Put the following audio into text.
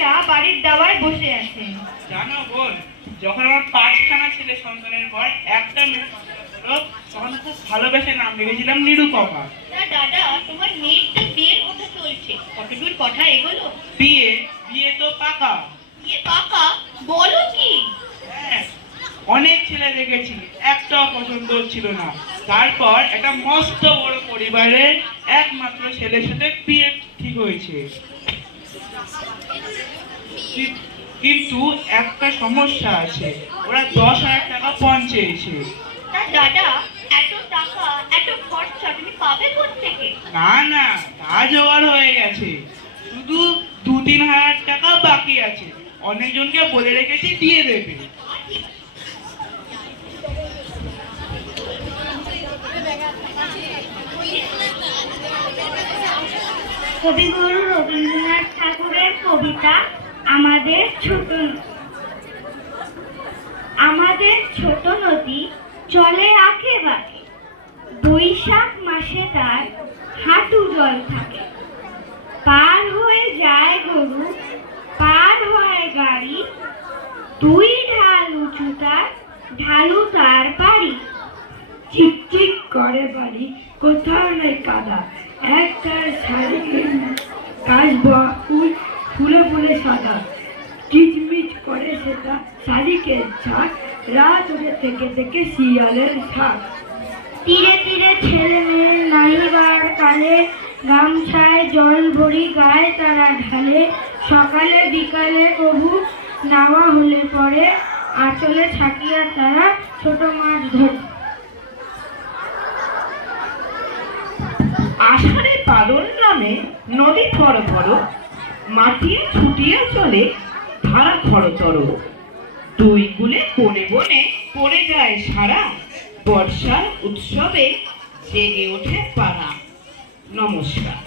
মহিলা বাড়ির দাওয়ায় বসে আছেন। জানো বোন, যখন আমার 5খানা ছেলে সন্তানের পর একটা মেয়ে হলো, তখন খুব ভালোবেসে নাম রেখেছিলাম নিরুপমা। না দাদা, তোমার মেয়ের তো বিয়ের কথা চলছে, কতদূর কথা এগোলো? বিয়ে বিয়ে তো পাকা। বিয়ে পাকা? বলো কি? হ্যাঁ, অনেক ছেলে দেখেছি, একটাও পছন্দ ছিল না। তারপর একটা মস্ত বড় পরিবারের একমাত্র ছেলের সাথে বিয়ে ঠিক হয়েছে। কিন্তু একটা সমস্যা আছে, ওরা 10,000 টাকা পণ চেয়েছে। তা দাদা, এত টাকা, এত খরচা তুমি পাবে কোত্থেকে? না না, তা জোগাড় হয়ে গেছে, শুধু 2-3 হাজার টাকা বাকি আছে। অনেকজনকে বলে রেখেছি, দিয়ে দেবে। কবিগুরু রবীন্দ্রনাথ ঠাকুরের কবিতা আমাদের ছোট নদী চলে আঁকে বাঁকে, বৈশাখ মাসে তার হাঁটু জল থাকে। পার হয়ে যায় গরু, পার হয় গাড়ি, 2 ঢাল উঁচু তার, ঢালু তার বাড়ি। চিকচিক করে বাড়ি, কোথাও নেই কাদা, একটার শাড়ি কাশবা ফুল, ফুলে ফুলে সাদা। কিচমিচ করে সেটা শাড়িকে ঝাঁক, রাত ওরে থেকে থেকে শিয়ালের ঝাঁক। তীরে তীরে ছেলে মেয়ে নাহিবার কালে, গামছায় জল ভরি গায়ে তারা ঢালে। সকালে বিকালে কবু নাওয়া হলে পরে, আঁচলে ছাকিয়া তারা ছোট মাছ ধরে। আষাঢ়ে বাদল নামে নদী থর থর, মাটিয়ে ছুটিয়া চলে ধারা খরতর। 2 কূলে বনে বনে পড়ে যায় সারা, বর্ষার উৎসবে জেগে ওঠে পাড়া। নমস্কার।